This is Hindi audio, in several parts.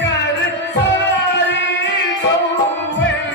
कर सारी गौएं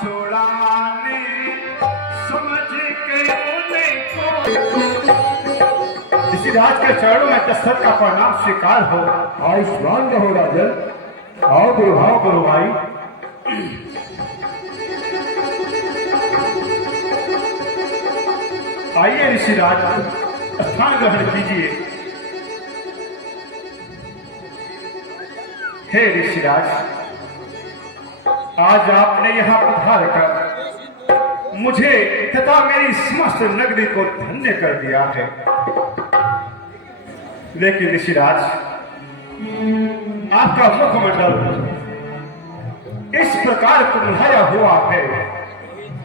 छुड़ाने समझ के उनको इसी राज के चरणों में दशरथ का प्रणाम स्वीकार हो। आयुष्मान रहो राजन। आओ गुरु भाई। आइए ऋषिराज, स्थान ग्रहण कीजिए। हे ऋषिराज, आज आपने यहाँ पधार कर मुझे तथा मेरी समस्त नगरी को धन्य कर दिया है। लेकिन ऋषिराज, आपका मुखमंडल इस प्रकार कुम्हाया हुआ है,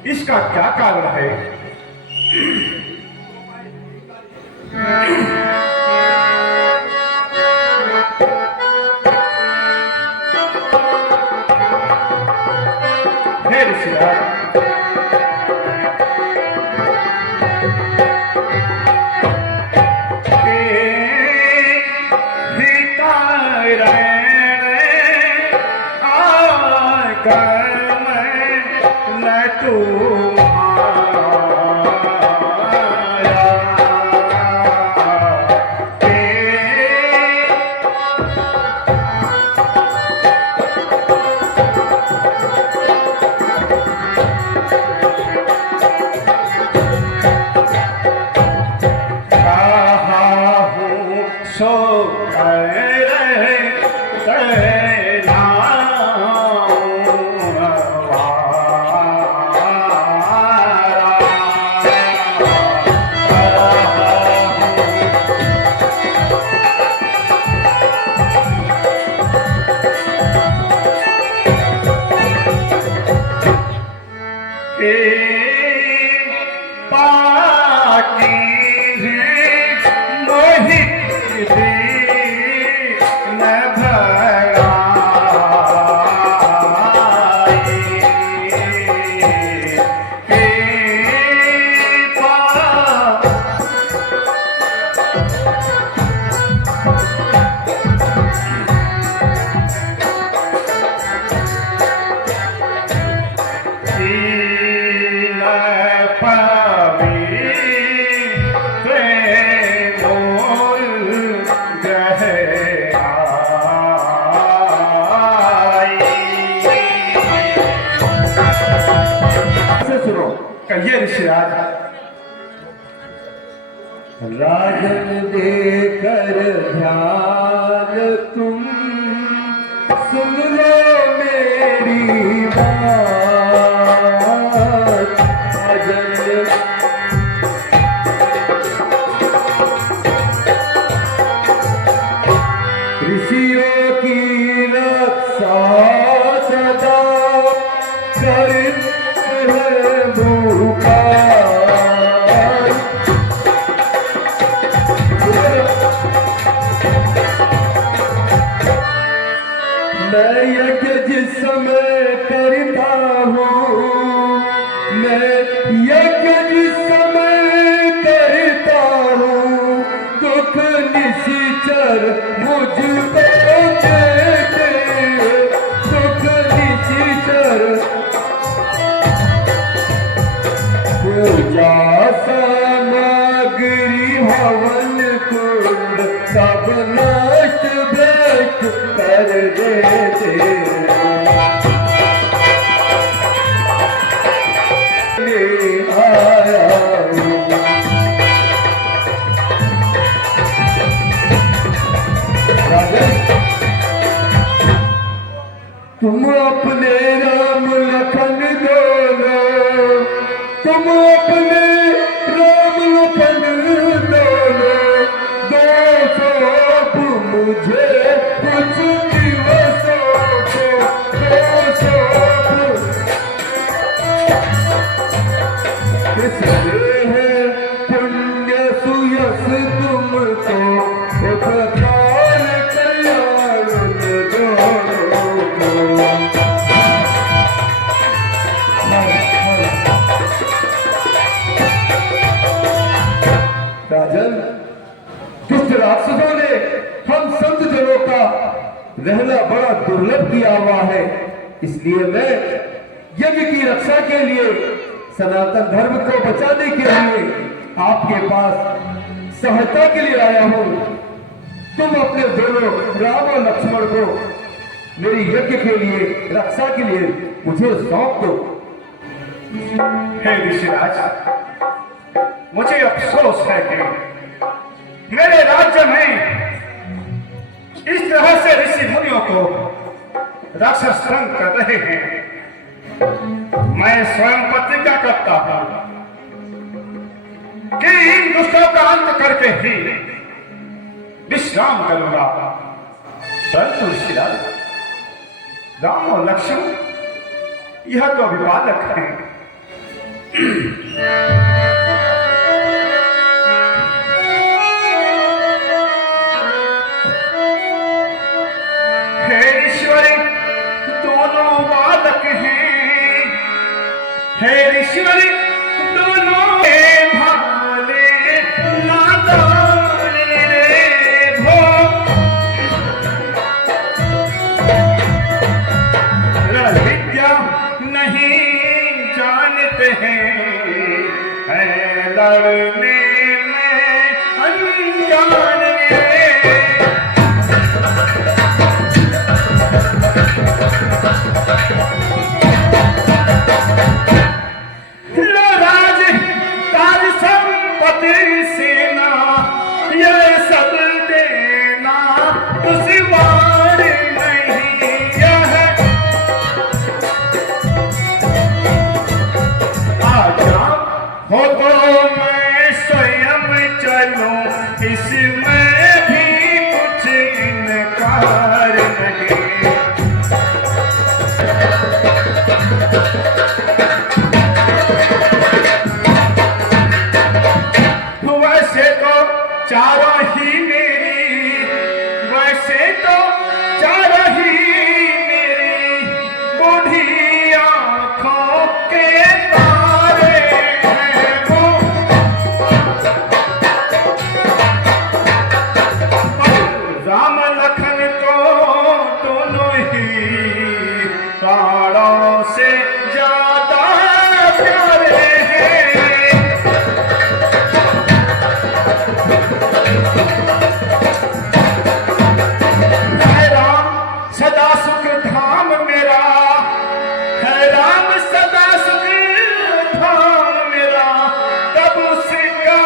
इसका क्या कारण है? हे ऋषिराज, कहिए ऋषिराज। राजन देकर ध्यान तुम सुन लो मेरी बात। राजन ऋषियों की रक्षा सदा करते मैं यज्ञ जिस समय करता हूँ, मैं यज्ञ जिस समय करता हूँ, दुख निशिचर मुझ पे देते, दुख निशिचर पूजा सामग्री हवन कुंड सब नष्ट भ्रष्ट कर देते। तुम अपने राम लखन दोनों, तुम अपने राम लखन दोनों, दो सौंप मुझे कुछ दिवसों को, दो सौंप किसने है पुण्य सुयस तुमको, उपकार कल्याण दोनों को। राजन, दुष्ट राक्षसों ने हम संत जनों का रहना बड़ा दुर्लभ किया हुआ है, इसलिए मैं यज्ञ की रक्षा के लिए, सनातन धर्म को बचाने के लिए आपके पास सहायता के लिए आया हूं। तुम अपने दोनों राम और लक्ष्मण को मेरी यज्ञ के लिए, रक्षा के लिए मुझे सौंप दो। हे ऋषिराज, मुझे अफसोस है कि मेरे राज्य में इस तरह से ऋषि मुनियों को राक्षस तंग कर रहे हैं। मैं स्वयं प्रतिज्ञा करता हूं कि इन दुष्टों का अंत करके ही विश्राम करूंगा। परंतु ऋषिराज, राम और लक्ष्मण यह तो अभी बालक हैं। हे ईश्वरी, दोनों बालक हैं। हे ईश्वरी, दोनों भाले नादान रे भो। विद्या नहीं जानते हैं, लड़ने में अनजान रे। सेना ये सब देना दुश्वार नहीं यह। आजा हो तो मैं स्वयं चलूं, इसमें भी कुछ इनकार नहीं। चारों ही मेरी, वैसे तो चारों ही मेरी बूढ़ी आंखों के तारे हैं वो। राम लखन को दोनों ही प्राणों से ज्यादा प्यारे हैं। सदा सुख धाम मेरा है राम, सदा सुख धाम मेरा। कब उसका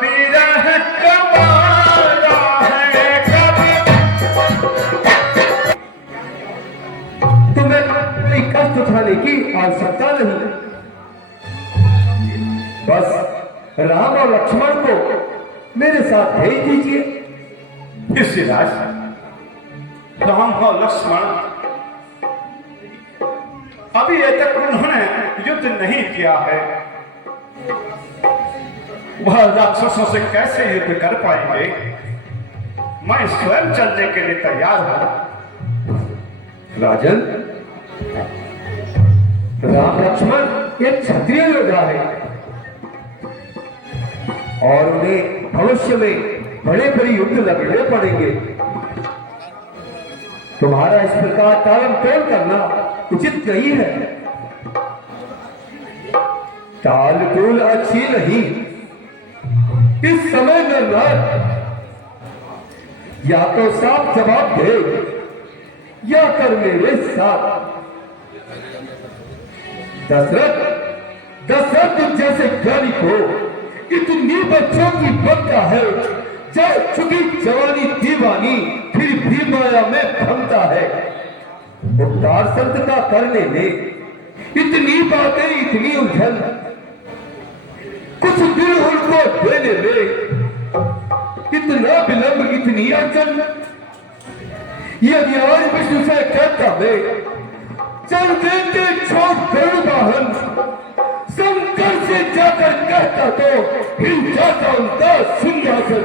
विरह कमारा है कभी। तुम्हें कोई कष्ट उठाने की आवश्यकता नहीं। बस राम और लक्ष्मण को मेरे साथ भेज दीजिए। ऋषिराज, राम और लक्ष्मण अभी तक उन्होंने युद्ध नहीं किया है। वह राक्षसों से कैसे युद्ध कर पाएंगे? मैं स्वयं चलने के लिए तैयार हूं। राजन, राम लक्ष्मण एक क्षत्रिय योद्धा है और उन्हें भविष्य में बड़े बड़े युद्ध लड़ने पड़ेंगे। तुम्हारा इस प्रकार टालम टोल करना उचित नहीं है। टाल टोल अच्छी नहीं। इस समय में या तो साफ जवाब दे या कर मेरे साथ। दशरथ जैसे ज्ञानी को इतनी बच्चों की बनता है, जब चुकी जवानी दीवानी फिर भी माया में भंगता है। उद्धार संत का करने में इतनी बातें, इतनी उलझन, कुछ दिल उनको देने में इतना विलंब, इतनी अड़चन। यदि आज विष्णु से कहता मैं चल देते छोड़ गरुड़ वाहन, शंकर से जाकर कहता तो हिल जाता उनका सिंहासन।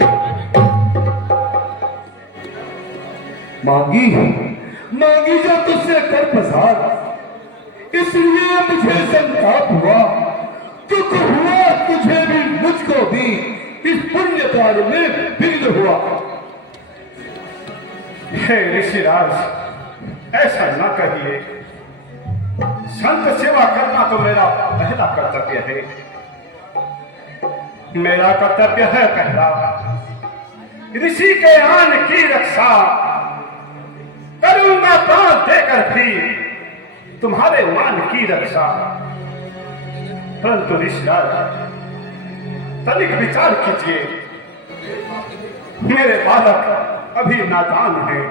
मांगी जो तुझसे कर पसार, इसलिए मुझे संताप हुआ। दुख हुआ तुझे भी, मुझको भी इस पुण्य कार्य में विघ्न हुआ। हे ऋषिराज, ऐसा न कहिए। संत सेवा करना तो मेरा पहला कर्तव्य है। मेरा कर्तव्य है पहला, ऋषि के आन की रक्षा करूंगा, प्राण देकर भी तुम्हारे मान की रक्षा। परंतु ऋषिराज, तनिक विचार कीजिए, मेरे बालक अभी नादान है,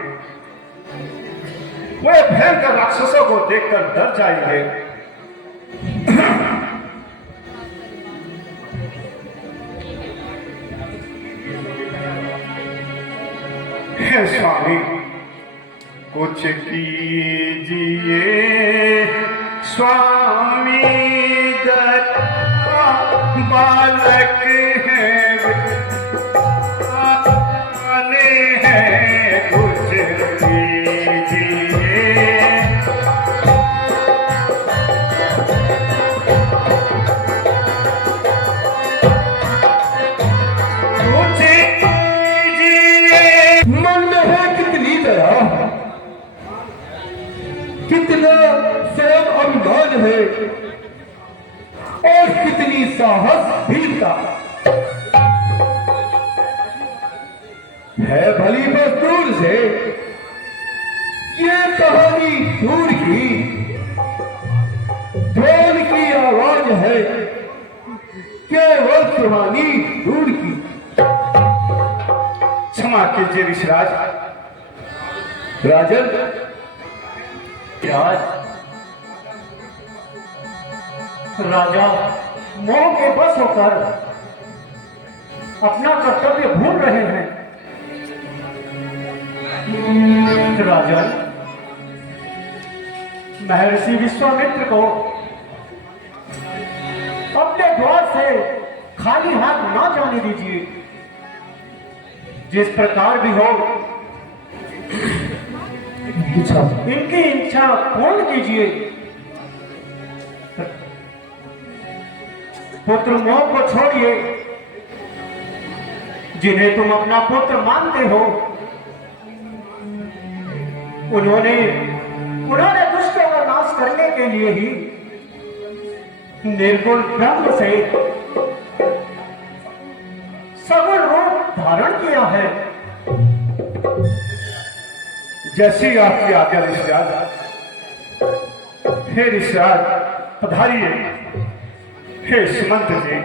वे भयंकर राक्षसों को देखकर डर जाएंगे। हे स्वामी, कुछ कीजिए स्वामी, बालक है कुछ कीजिए। मन में है कितनी दया, कितना स्वयं अभिमान है और कितनी साहस वीरता है। भली बस दूर से ये कहानी दूर की ढोल की आवाज है, केवल कहानी दूर की। क्षमा कीजिए ऋषिराज। राजन, राजा मोह के बस होकर अपना कर्तव्य भूल रहे हैं। राजन, महर्षि विश्वामित्र को अपने द्वार से खाली हाथ ना जाने दीजिए। जिस प्रकार भी हो इनकी इच्छा पूर्ण कीजिए। पुत्र मोह को छोड़िए, जिन्हें तुम अपना पुत्र मानते हो, उन्होंने दुष्टों का नाश करने के लिए ही निर्गुण ब्रह्म से सगुण रूप धारण किया है। जैसी आपकी आज्ञा ऋषिराज। हे ऋषिराज, पधारिए। हे सुमंत जी,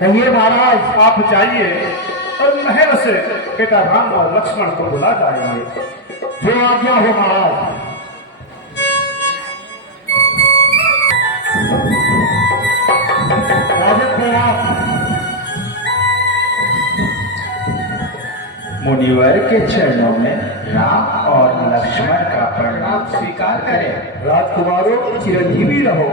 कहिए महाराज। आप जाइए और महल से बेटा राम और लक्ष्मण को बुला लाइए। जो आज्ञा हो महाराज। मुनिवर के चरणों में राम और लक्ष्मण का प्रणाम स्वीकार करें। राजकुमारों, चिरंजीवी रहो।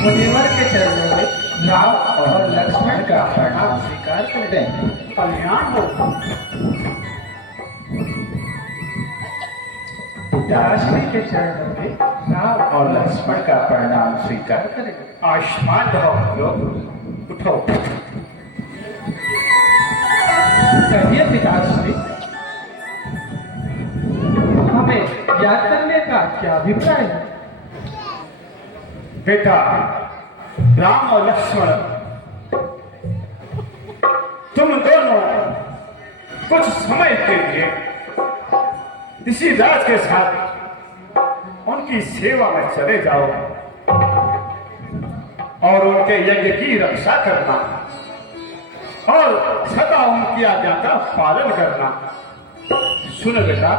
मुनिवर के चरणों में राम और लक्ष्मण का प्रणाम स्वीकार कर दें। कल्याण हो। पिताश्री के चरणों में राम और लक्ष्मण का प्रणाम स्वीकार करें। आयुष्मान रहो लोग, उठो। कहिए पिताश्री, हमें याद करने का क्या अभिप्राय है? बेटा राम और लक्ष्मण, तुम दोनों कुछ समय के लिए ऋषिराज के साथ उनकी सेवा में चले जाओ और उनके यज्ञ की रक्षा करना और सदा उनकी आज्ञा का पालन करना। सुन बेटा।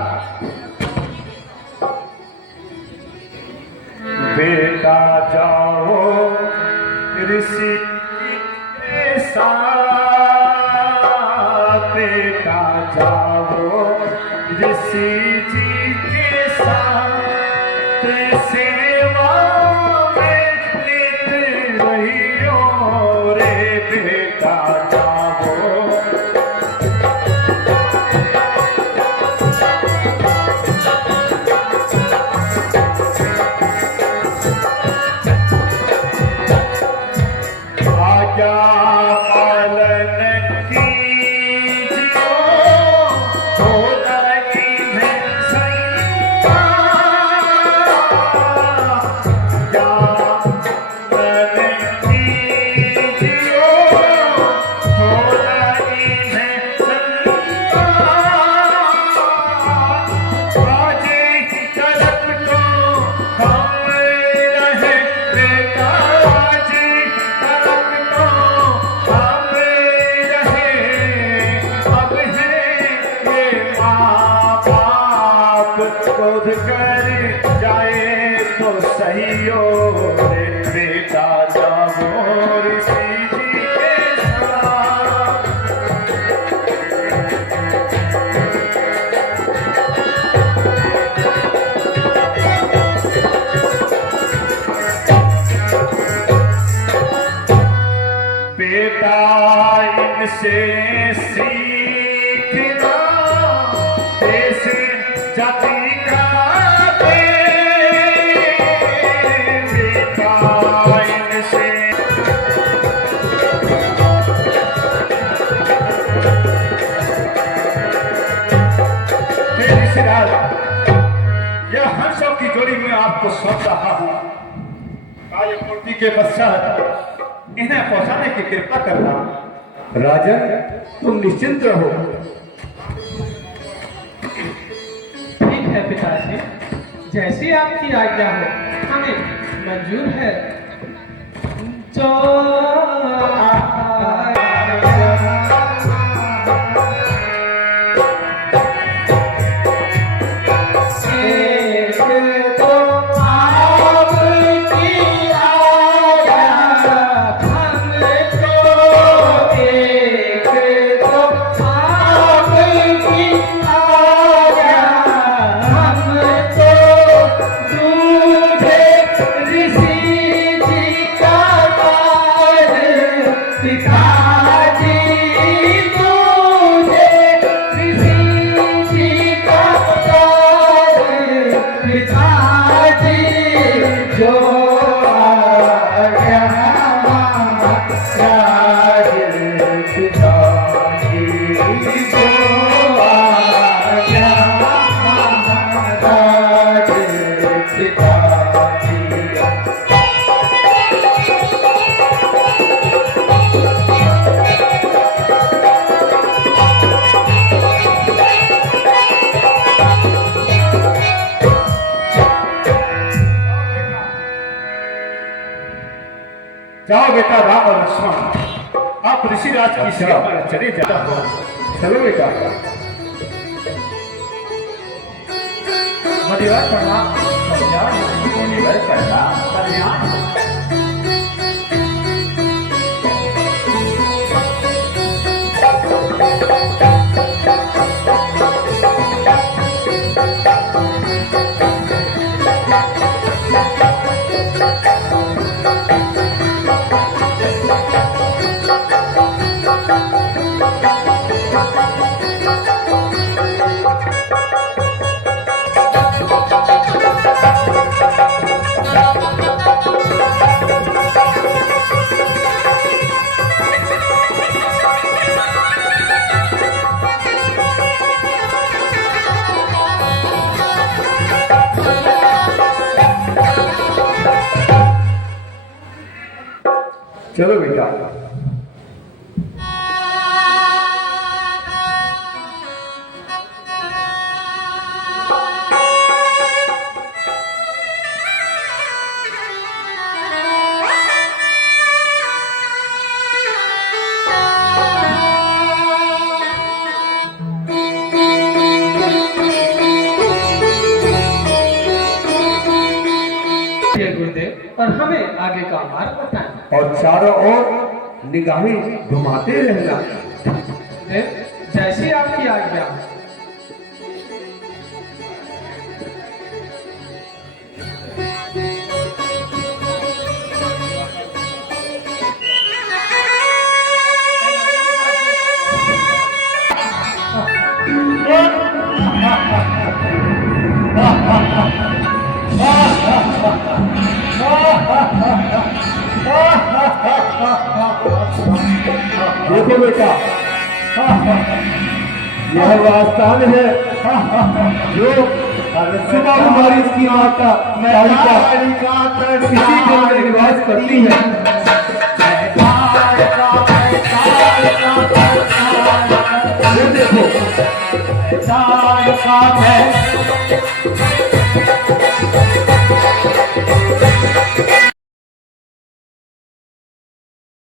बेटा जाओ ऋषि के साथ, बेटा जाओ ऋषि जी के साथ, सेवा में नित रहियो रे बेटा जाओ। आज्ञा पालन कीजियो, माँ बाप क्रोध कर जाए तो सही हो रे बेटा जाओ ऋषि जी के साथ। बेटा इनसे सीखना देश जाति का प्रेम। बेटा इनसे हे ऋषिराज, यह हंसों की जोड़ी में आपको सौंप रहा हूँ। कार्य पूर्ति के पश्चात इन्हें पहुंचाने की कृपा करना। राजन, तुम निश्चिंत रहो। ठीक है पिताजी, जैसी आपकी आज्ञा हो हमें मंजूर है। जो जाओ बेटा राम और लक्ष्मण, आप ऋषिराज की सेवा में चले जाओ। चलो बेटा। मदिवर प्रणाम। मुनिवर प्रणाम। कल्याण। चलो बेटा। गुरुदेव, और हमें आगे का मार्ग बताएं। और चारों ओर निगाहें घुमाते रहना। जैसी आपकी आज्ञा। देखो बेटा, यह वास्तान है जो सुबह कुमारी की माता कालिका इसी घर में निवास करती है। ये देखो